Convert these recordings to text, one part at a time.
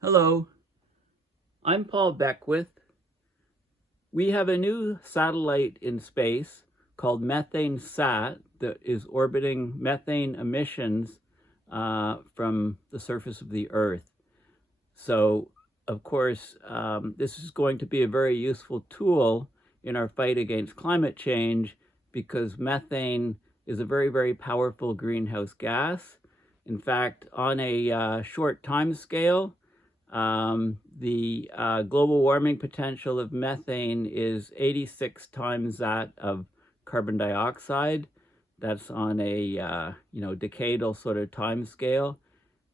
Hello, I'm Paul Beckwith. We have a new satellite in space called MethaneSat that is orbiting methane emissions from the surface of the Earth. So, of course, this is going to be a very useful tool in our fight against climate change because methane is a very, very powerful greenhouse gas. In fact, on a short time scale, the global warming potential of methane is 86 times that of carbon dioxide. That's on a decadal sort of time scale.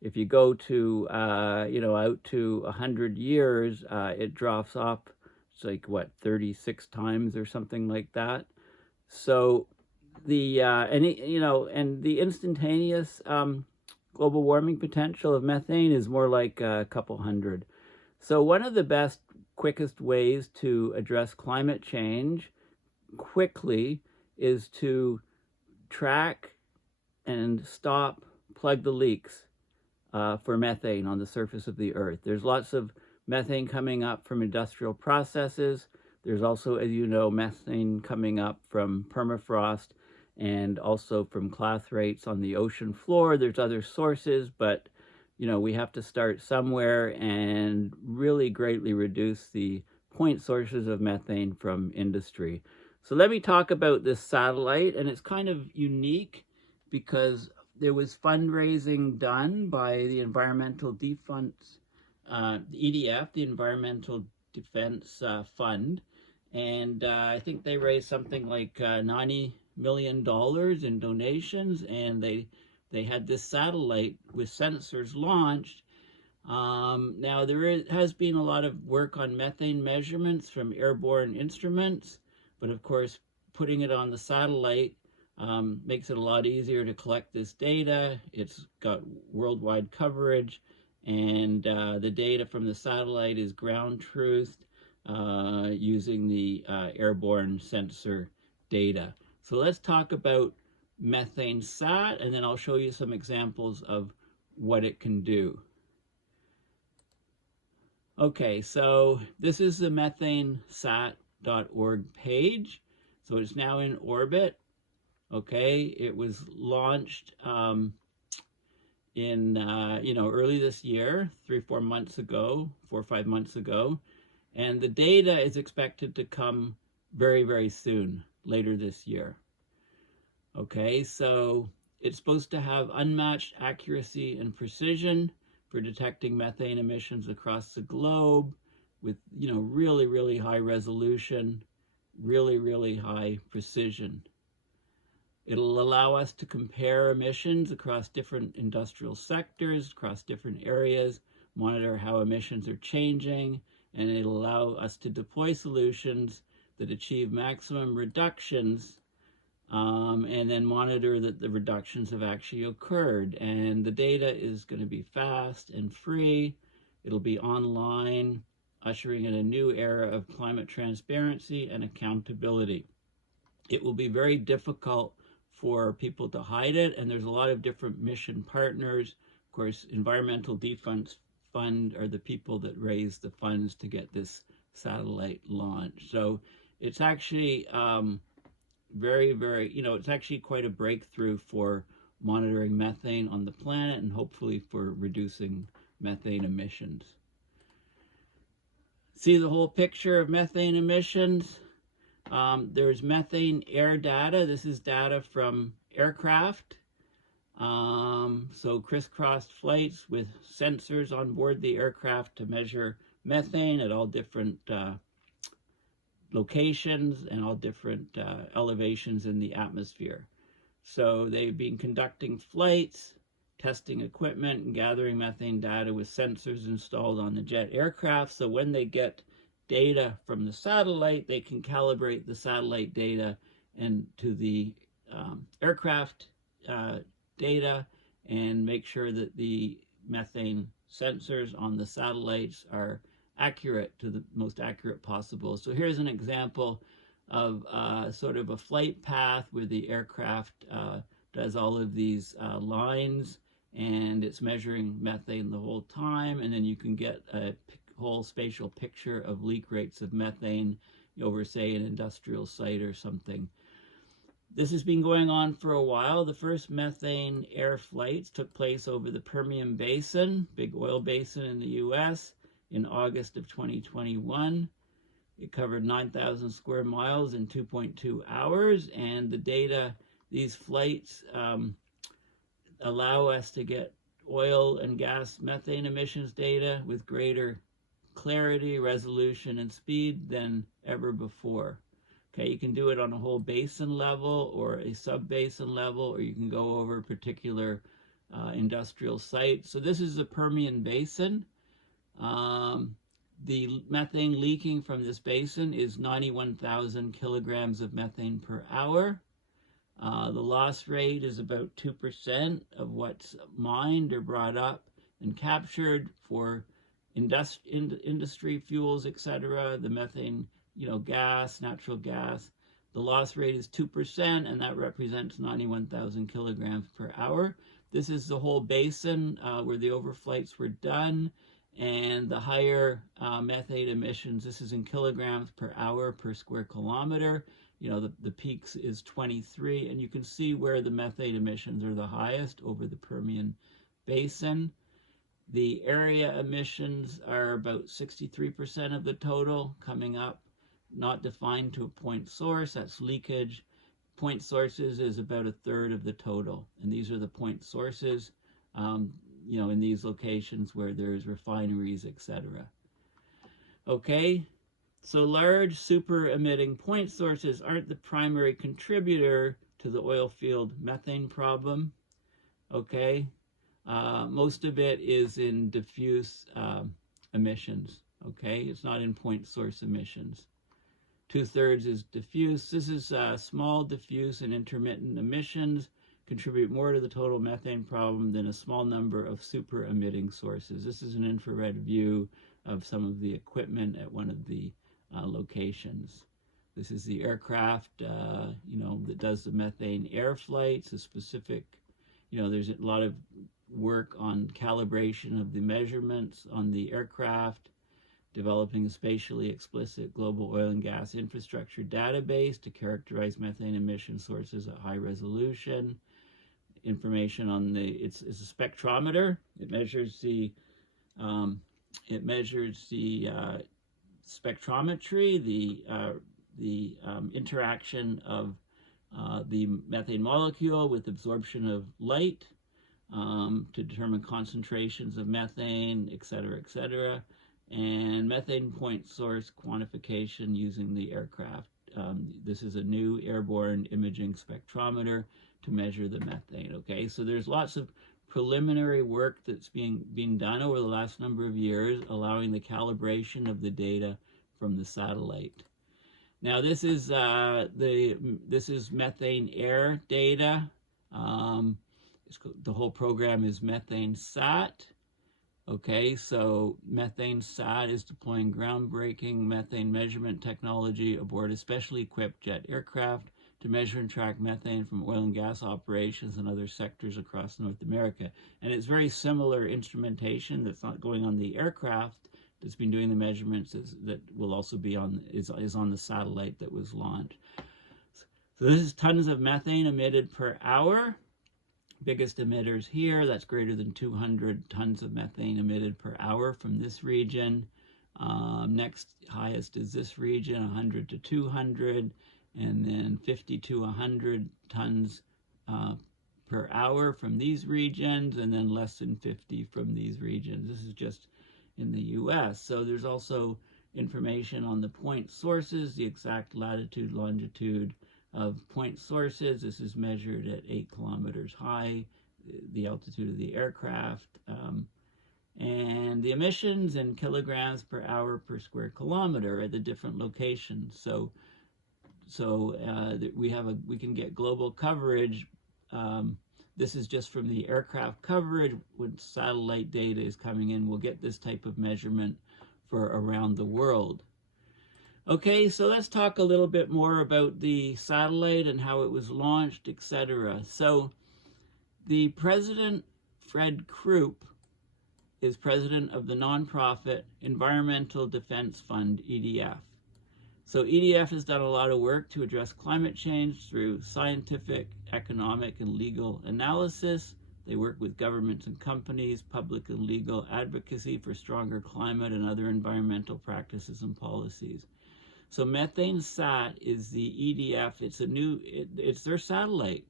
If you go to out to 100 years, it drops off. It's like what, 36 times or something like that. So the and the instantaneous global warming potential of methane is more like a couple hundred. So one of the best, quickest ways to address climate change quickly is to track and plug the leaks for methane on the surface of the Earth. There's lots of methane coming up from industrial processes. There's also, as you know, methane coming up from permafrost and also from clathrates on the ocean floor. There's other sources, but we have to start somewhere and really greatly reduce the point sources of methane from industry. So let me talk about this satellite, and it's kind of unique because there was fundraising done by the Environmental Defense, the EDF, the Environmental Defense Fund, and I think they raised something like $90 million in donations, and they had this satellite with sensors launched. Now has been a lot of work on methane measurements from airborne instruments, but of course putting it on the satellite makes it a lot easier to collect this data. It's got worldwide coverage, and the data from the satellite is ground truthed using the airborne sensor data. So let's talk about MethaneSat, and then I'll show you some examples of what it can do. Okay, so this is the MethaneSat.org page. So it's now in orbit. Okay, it was launched in early this year, 3 or 4 months ago, 4 or 5 months ago, and the data is expected to come very, very soon, later this year. Okay, so it's supposed to have unmatched accuracy and precision for detecting methane emissions across the globe with, really, really high resolution, really, really high precision. It'll allow us to compare emissions across different industrial sectors, across different areas, monitor how emissions are changing, and it'll allow us to deploy solutions that achieve maximum reductions, and then monitor that the reductions have actually occurred. And the data is going to be fast and free. It'll be online, ushering in a new era of climate transparency and accountability. It will be very difficult for people to hide it, and there's a lot of different mission partners. Of course, Environmental Defense Fund are the people that raise the funds to get this satellite launched. So it's actually very, very, it's actually quite a breakthrough for monitoring methane on the planet and hopefully for reducing methane emissions. See the whole picture of methane emissions? There's MethaneAIR data. This is data from aircraft. So crisscrossed flights with sensors on board the aircraft to measure methane at all different locations and all different elevations in the atmosphere. So they've been conducting flights, testing equipment, and gathering methane data with sensors installed on the jet aircraft. So when they get data from the satellite, they can calibrate the satellite data and to the aircraft data and make sure that the methane sensors on the satellites are accurate to the most accurate possible. So here's an example of sort of a flight path where the aircraft does all of these lines and it's measuring methane the whole time, and then you can get a whole spatial picture of leak rates of methane over, say, an industrial site or something. This has been going on for a while. The first MethaneAIR flights took place over the Permian Basin, big oil basin in the US, in August of 2021. It covered 9,000 square miles in 2.2 hours, and the data, these flights allow us to get oil and gas methane emissions data with greater clarity, resolution, and speed than ever before. Okay, you can do it on a whole basin level or a sub-basin level, or you can go over a particular industrial site. So this is the Permian Basin. The methane leaking from this basin is 91,000 kilograms of methane per hour. The loss rate is about 2% of what's mined or brought up and captured for industry fuels, etc. The methane, gas, natural gas. The loss rate is 2%, and that represents 91,000 kilograms per hour. This is the whole basin where the overflights were done, and the higher methane emissions, this is in kilograms per hour per square kilometer. The peaks is 23, and you can see where the methane emissions are the highest over the Permian Basin. The area emissions are about 63% of the total, coming up, not defined to a point source, that's leakage. Point sources is about a third of the total, and these are the point sources, in these locations where there's refineries, etc. Okay, so large super emitting point sources aren't the primary contributor to the oil field methane problem. Okay, most of it is in diffuse emissions. Okay, it's not in point source emissions. 2/3 is diffuse. This is small diffuse and intermittent emissions contribute more to the total methane problem than a small number of super emitting sources. This is an infrared view of some of the equipment at one of the locations. This is the aircraft, that does the MethaneAIR flights, a specific, there's a lot of work on calibration of the measurements on the aircraft, developing a spatially explicit global oil and gas infrastructure database to characterize methane emission sources at high resolution. Information on it's a spectrometer. It measures the spectrometry, the interaction of the methane molecule with absorption of light to determine concentrations of methane, etc., and methane point source quantification using the aircraft. This is a new airborne imaging spectrometer to measure the methane. Okay, so there's lots of preliminary work that's being done over the last number of years, allowing the calibration of the data from the satellite. Now this is MethaneAIR data. The whole program is MethaneSat. Okay, so MethaneSat is deploying groundbreaking methane measurement technology aboard a specially equipped jet aircraft to measure and track methane from oil and gas operations and other sectors across North America. And it's very similar instrumentation that's not going on the aircraft that's been doing the measurements that will also be is on the satellite that was launched. So this is tons of methane emitted per hour. Biggest emitters here, that's greater than 200 tons of methane emitted per hour from this region. Next highest is this region, 100 to 200, and then 50 to 100 tons per hour from these regions, and then less than 50 from these regions. This is just in the US. So there's also information on the point sources, the exact latitude, longitude of point sources. This is measured at 8 kilometers high, the altitude of the aircraft, and the emissions in kilograms per hour per square kilometer at the different locations. So we can get global coverage. This is just from the aircraft coverage. When satellite data is coming in, we'll get this type of measurement for around the world. Okay, so let's talk a little bit more about the satellite and how it was launched, etc. So the president Fred Krupp is president of the nonprofit Environmental Defense Fund, EDF. So EDF has done a lot of work to address climate change through scientific, economic, and legal analysis. They work with governments and companies, public and legal advocacy for stronger climate and other environmental practices and policies. So MethaneSat is the EDF, it's their satellite.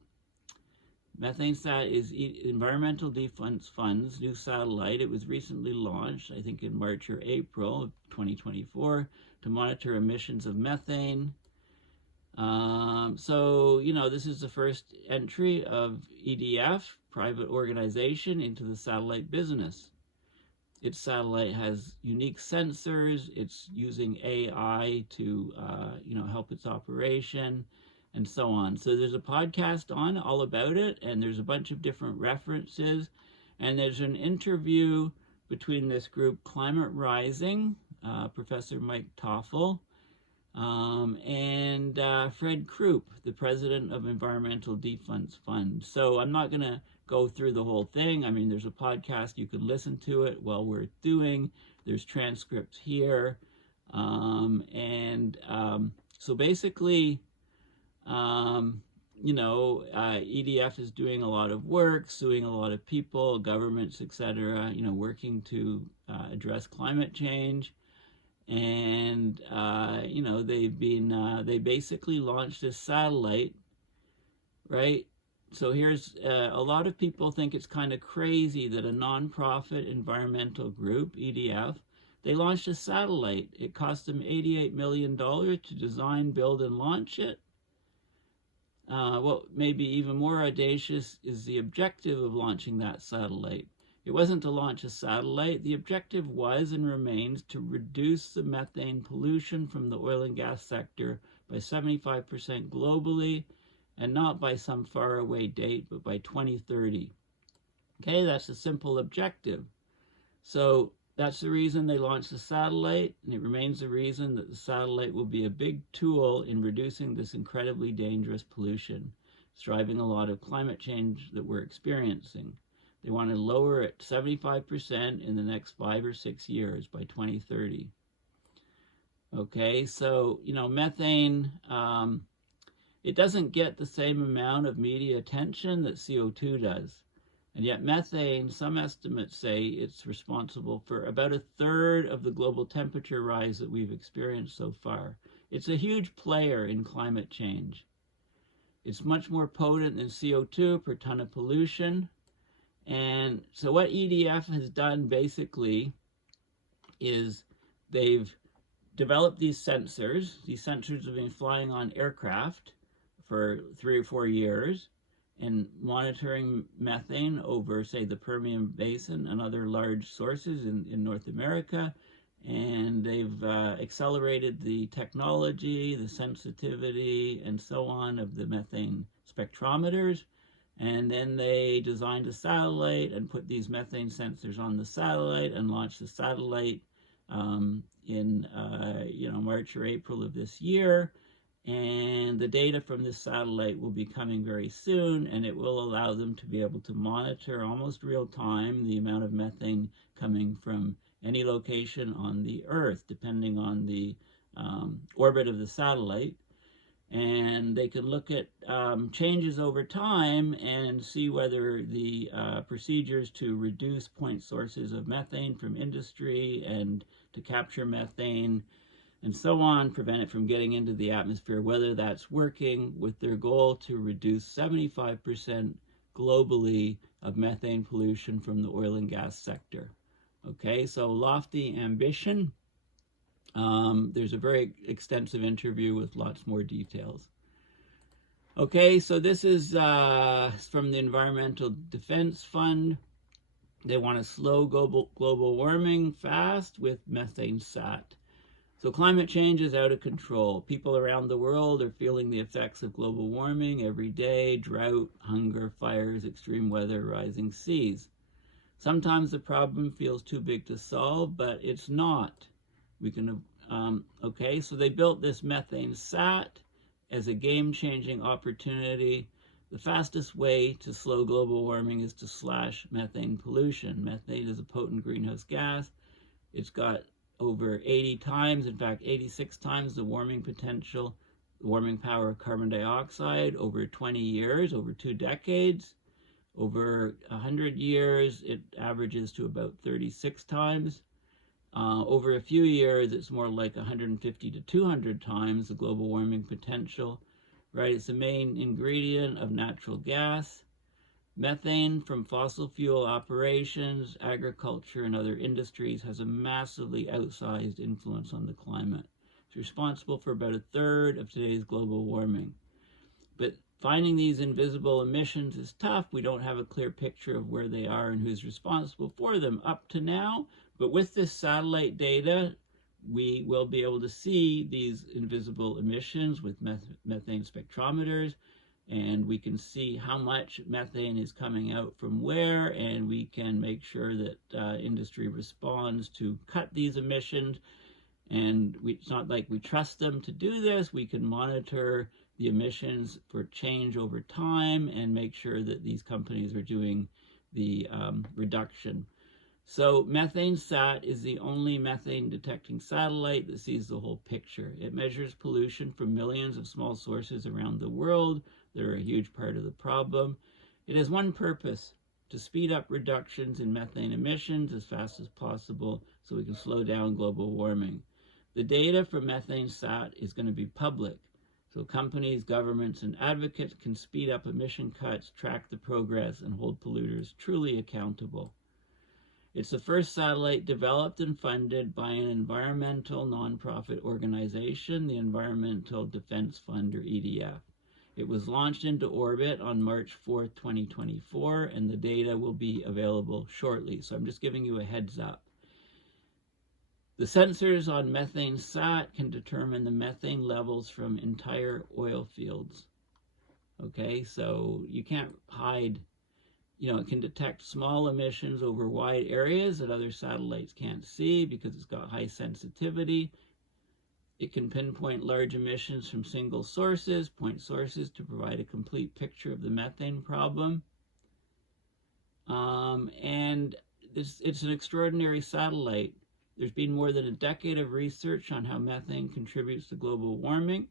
MethaneSat is Environmental Defense Fund's new satellite. It was recently launched, I think in March or April of 2024, to monitor emissions of methane. So, this is the first entry of EDF, private organization, into the satellite business. Its satellite has unique sensors. It's using AI to, help its operation, and so on. So there's a podcast on all about it, and there's a bunch of different references. And there's an interview between this group, Climate Rising, Professor Mike Toffel, and Fred Krupp, the president of Environmental Defense Fund. So I'm not going to go through the whole thing. I mean, there's a podcast. You can listen to it while we're doing. There's transcripts here. So basically, EDF is doing a lot of work, suing a lot of people, governments, etc., working to address climate change. And, they basically launched this satellite, right? So here's, a lot of people think it's kind of crazy that a nonprofit environmental group, EDF, they launched a satellite. It cost them $88 million to design, build, and launch it. What may be even more audacious is the objective of launching that satellite. It wasn't to launch a satellite. The objective was and remains to reduce the methane pollution from the oil and gas sector by 75% globally, and not by some faraway date, but by 2030. Okay, that's a simple objective. So that's the reason they launched the satellite, and it remains the reason that the satellite will be a big tool in reducing this incredibly dangerous pollution. It's driving a lot of climate change that we're experiencing. They want to lower it 75% in the next 5 or 6 years by 2030. Okay, so, methane, it doesn't get the same amount of media attention that CO2 does. And yet methane, some estimates say it's responsible for about 1/3 of the global temperature rise that we've experienced so far. It's a huge player in climate change. It's much more potent than CO2 per ton of pollution. And so what EDF has done basically is they've developed these sensors. These sensors have been flying on aircraft for 3 or 4 years and monitoring methane over, say, the Permian Basin and other large sources in North America. And they've accelerated the technology, the sensitivity, and so on of the methane spectrometers. And then they designed a satellite and put these methane sensors on the satellite and launched the satellite in March or April of this year. And the data from this satellite will be coming very soon, and it will allow them to be able to monitor almost real time the amount of methane coming from any location on the Earth, depending on the orbit of the satellite. And they can look at changes over time and see whether the procedures to reduce point sources of methane from industry and to capture methane and so on, prevent it from getting into the atmosphere, whether that's working, with their goal to reduce 75% globally of methane pollution from the oil and gas sector. Okay, so lofty ambition. There's a very extensive interview with lots more details. Okay, so this is from the Environmental Defense Fund. They want to slow global warming fast with MethaneSat. So climate change is out of control. People around the world are feeling the effects of global warming every day: drought, hunger, fires, extreme weather, rising seas. Sometimes the problem feels too big to solve, but it's not. We can, so they built this MethaneSat as a game-changing opportunity The fastest way to slow global warming is to slash methane pollution. Methane is a potent greenhouse gas. It's got over 80 times, in fact 86 times the warming potential, the warming power of carbon dioxide over 20 years, over 2 decades. Over 100 years, it averages to about 36 times. Over a few years, it's more like 150 to 200 times the global warming potential, right? It's the main ingredient of natural gas. Methane from fossil fuel operations, agriculture, and other industries has a massively outsized influence on the climate. It's responsible for about 1/3 of today's global warming. But finding these invisible emissions is tough. We don't have a clear picture of where they are and who's responsible for them up to now. But with this satellite data, we will be able to see these invisible emissions with methane spectrometers, and we can see how much methane is coming out from where, and we can make sure that industry responds to cut these emissions. And it's not like we trust them to do this. We can monitor the emissions for change over time and make sure that these companies are doing the reduction. So MethaneSat is the only methane detecting satellite that sees the whole picture. It measures pollution from millions of small sources around the world. They're a huge part of the problem. It has one purpose: to speed up reductions in methane emissions as fast as possible so we can slow down global warming. The data from MethaneSat is going to be public, so companies, governments, and advocates can speed up emission cuts, track the progress, and hold polluters truly accountable. It's the first satellite developed and funded by an environmental nonprofit organization, the Environmental Defense Fund, or EDF. It was launched into orbit on March 4th, 2024, and the data will be available shortly. So I'm just giving you a heads up. The sensors on MethaneSat can determine the methane levels from entire oil fields. Okay, so you can't hide, it can detect small emissions over wide areas that other satellites can't see because it's got high sensitivity. It can pinpoint large emissions from single sources, point sources, to provide a complete picture of the methane problem. And it's an extraordinary satellite. There's been more than a decade of research on how methane contributes to global warming.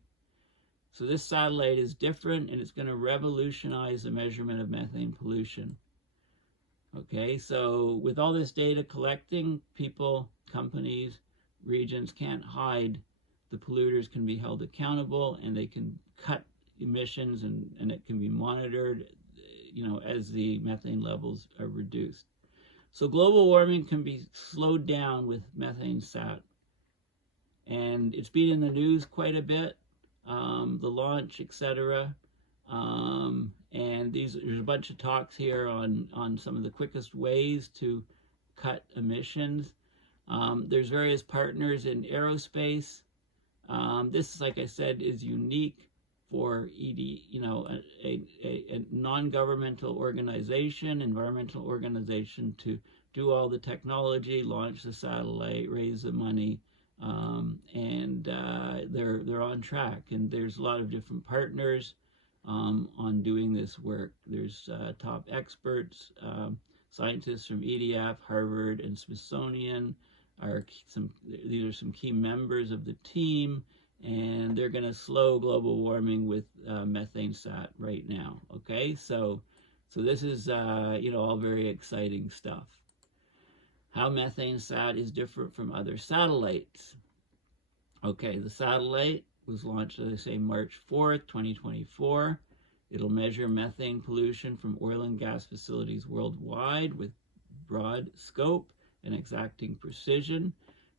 So this satellite is different, and it's going to revolutionize the measurement of methane pollution. Okay, so with all this data collecting, people, companies, regions can't hide. The polluters can be held accountable, and they can cut emissions, and it can be monitored, as the methane levels are reduced. So global warming can be slowed down with MethaneSat. And it's been in the news quite a bit, the launch, etc. And there's a bunch of talks here on some of the quickest ways to cut emissions. There's various partners in aerospace. This, like I said, is unique for a non-governmental organization, environmental organization, to do all the technology, launch the satellite, raise the money, and they're on track. And there's a lot of different partners on doing this work. There's top experts, scientists from EDF, Harvard, and Smithsonian. These are some key members of the team, and they're going to slow global warming with MethaneSat right now. Okay, so this is all very exciting stuff. How MethaneSat is different from other satellites. Okay, the satellite was launched, as I say, March 4th, 2024. It'll measure methane pollution from oil and gas facilities worldwide with broad scope and exacting precision.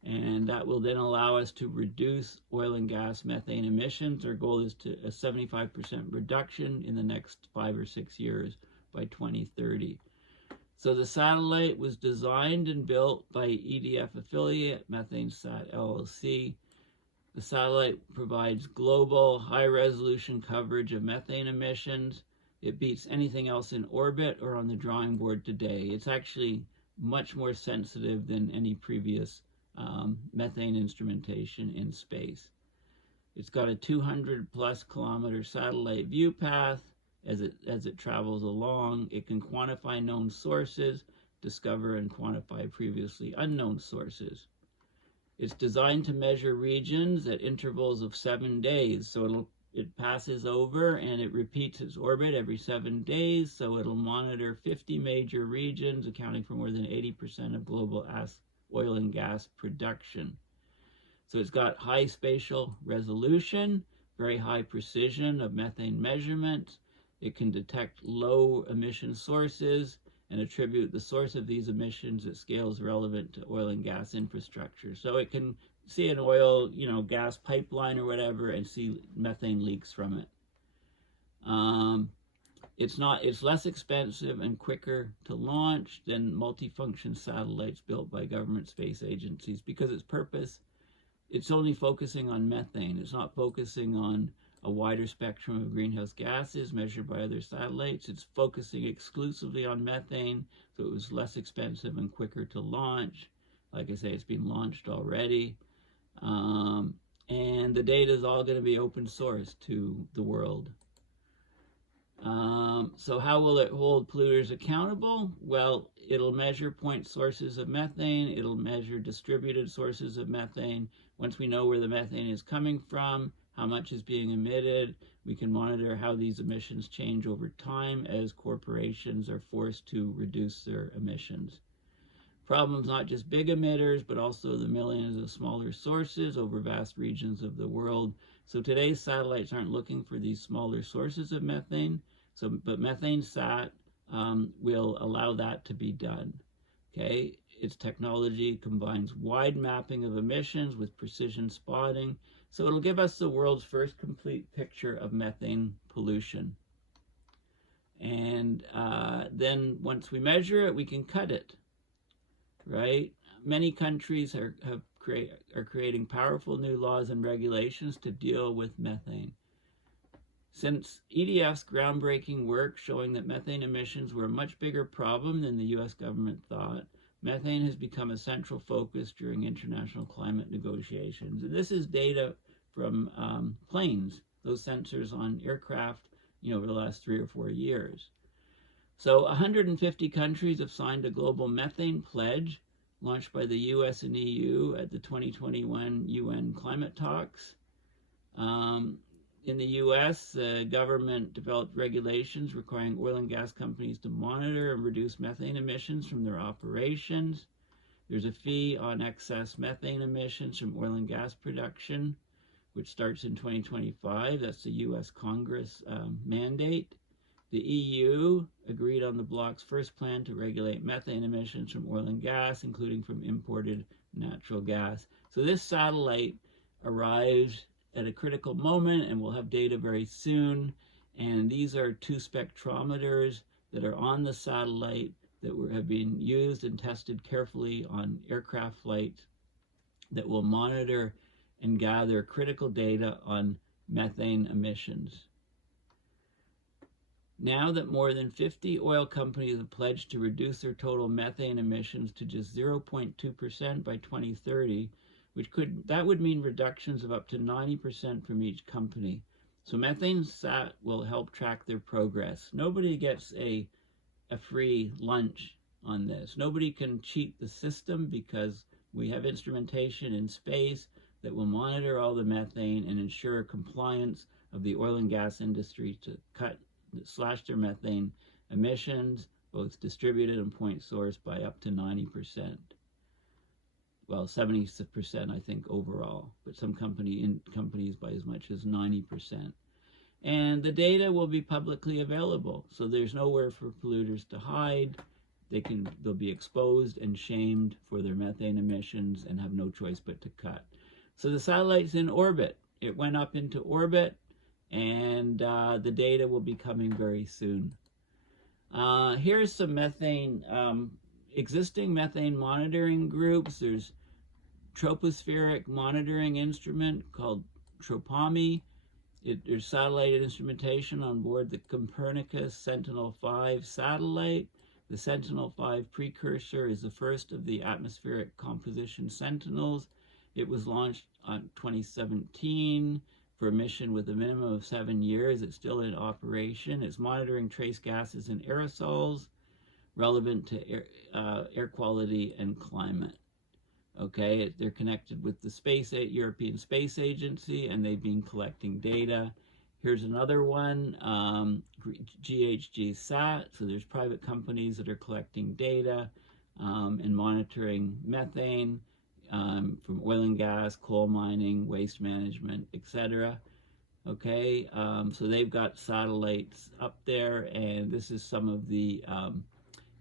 And that will then allow us to reduce oil and gas methane emissions. Our goal is to a 75% reduction in the next 5 or 6 years by 2030. So the satellite was designed and built by EDF affiliate MethaneSat LLC. The satellite provides global high-resolution coverage of methane emissions. It beats anything else in orbit or on the drawing board today. It's actually much more sensitive than any previous methane instrumentation in space. It's got a 200+ kilometer satellite view path, as it travels along. It can quantify known sources, discover and quantify previously unknown sources. It's designed to measure regions at intervals of 7 days. So it passes over and it repeats its orbit every 7 days. So it'll monitor 50 major regions, accounting for more than 80% of global oil and gas production. So it's got high spatial resolution, very high precision of methane measurement. It can detect low emission sources and attribute the source of these emissions at scales relevant to oil and gas infrastructure. So it can see an oil, gas pipeline or whatever and see methane leaks from it. It's less expensive and quicker to launch than multifunction satellites built by government space agencies because it's only focusing on methane. It's not focusing on a wider spectrum of greenhouse gases measured by other satellites. It's focusing exclusively on methane, so it was less expensive and quicker to launch. Like I say, it's been launched already. And the data is all going to be open source to the world. So how will it hold polluters accountable? Well, it'll measure point sources of methane. It'll measure distributed sources of methane. Once we know where the methane is coming from, how much is being emitted, we can monitor how these emissions change over time as corporations are forced to reduce their emissions. Problems not just big emitters, but also the millions of smaller sources over vast regions of the world. So today's satellites aren't looking for these smaller sources of methane, but MethaneSat will allow that to be done. Okay, its technology combines wide mapping of emissions with precision spotting, so it'll give us the world's first complete picture of methane pollution. And then once we measure it, we can cut it, right? Many countries are creating powerful new laws and regulations to deal with methane. Since EDF's groundbreaking work showing that methane emissions were a much bigger problem than the US government thought, methane has become a central focus during international climate negotiations. And this is data from planes, those sensors on aircraft, over the last 3 or 4 years. So 150 countries have signed a global methane pledge launched by the US and EU at the 2021 UN climate talks. In the US, the government developed regulations requiring oil and gas companies to monitor and reduce methane emissions from their operations. There's a fee on excess methane emissions from oil and gas production, which starts in 2025. That's the US Congress mandate. The EU agreed on the bloc's first plan to regulate methane emissions from oil and gas, including from imported natural gas. So this satellite arrives at a critical moment, and we'll have data very soon. And these are 2 spectrometers that are on the satellite that have been used and tested carefully on aircraft flights that will monitor and gather critical data on methane emissions. Now that more than 50 oil companies have pledged to reduce their total methane emissions to just 0.2% by 2030, that would mean reductions of up to 90% from each company. So MethaneSat will help track their progress. Nobody gets a free lunch on this. Nobody can cheat the system because we have instrumentation in space that will monitor all the methane and ensure compliance of the oil and gas industry to slash their methane emissions, both distributed and point source, by up to 90%. Well, 70% I think overall, but some companies by as much as 90%. And the data will be publicly available, so there's nowhere for polluters to hide. They'll be exposed and shamed for their methane emissions and have no choice but to cut. So the satellite's in orbit. It went up into orbit, and the data will be coming very soon. Here's some methane, existing methane monitoring groups. There's TROPOspheric Monitoring Instrument called TROPOMI. There's satellite instrumentation on board the Copernicus Sentinel-5 satellite. The Sentinel-5 Precursor is the first of the atmospheric composition Sentinels. It was launched in 2017 for a mission with a minimum of 7 years. It's still in operation. It's monitoring trace gases and aerosols relevant to air quality and climate. Okay, they're connected with the European Space Agency, and they've been collecting data. Here's another one, GHG-SAT. So there's private companies that are collecting data and monitoring methane from oil and gas, coal mining, waste management, etc. Okay, so they've got satellites up there, and this is some of the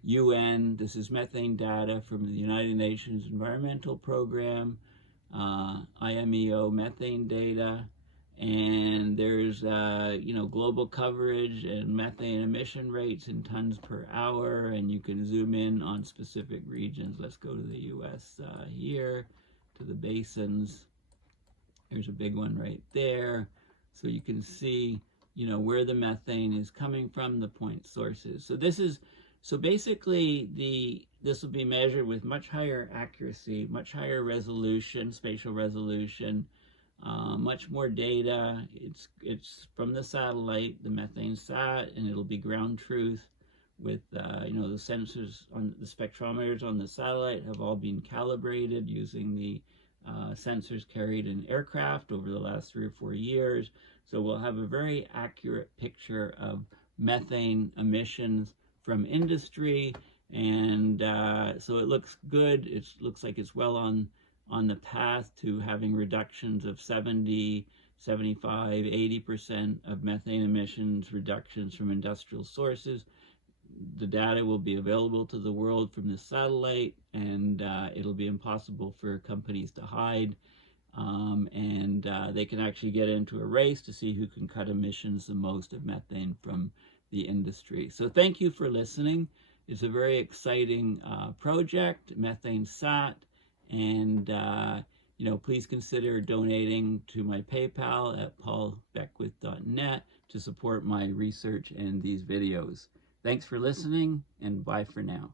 UN. This is methane data from the United Nations Environmental Program, IMEO methane data, and there's global coverage and methane emission rates in tons per hour, and you can zoom in on specific regions. Let's go to the US here, to the basins. There's a big one right there, so you can see where the methane is coming from, the point sources. So basically, this will be measured with much higher accuracy, much higher resolution, spatial resolution, much more data. It's from the satellite, the MethaneSat, and it'll be ground truth with the sensors on the spectrometers on the satellite have all been calibrated using the sensors carried in aircraft over the last 3 or 4 years. So we'll have a very accurate picture of methane emissions from industry, and so it looks good. It looks like it's well on the path to having reductions of 70, 75, 80% of methane emissions reductions from industrial sources. The data will be available to the world from the satellite, and it'll be impossible for companies to hide, and they can actually get into a race to see who can cut emissions the most of methane from the industry. So thank you for listening. It's a very exciting project, MethaneSat, and please consider donating to my PayPal at paulbeckwith.net to support my research and these videos. Thanks for listening, and bye for now.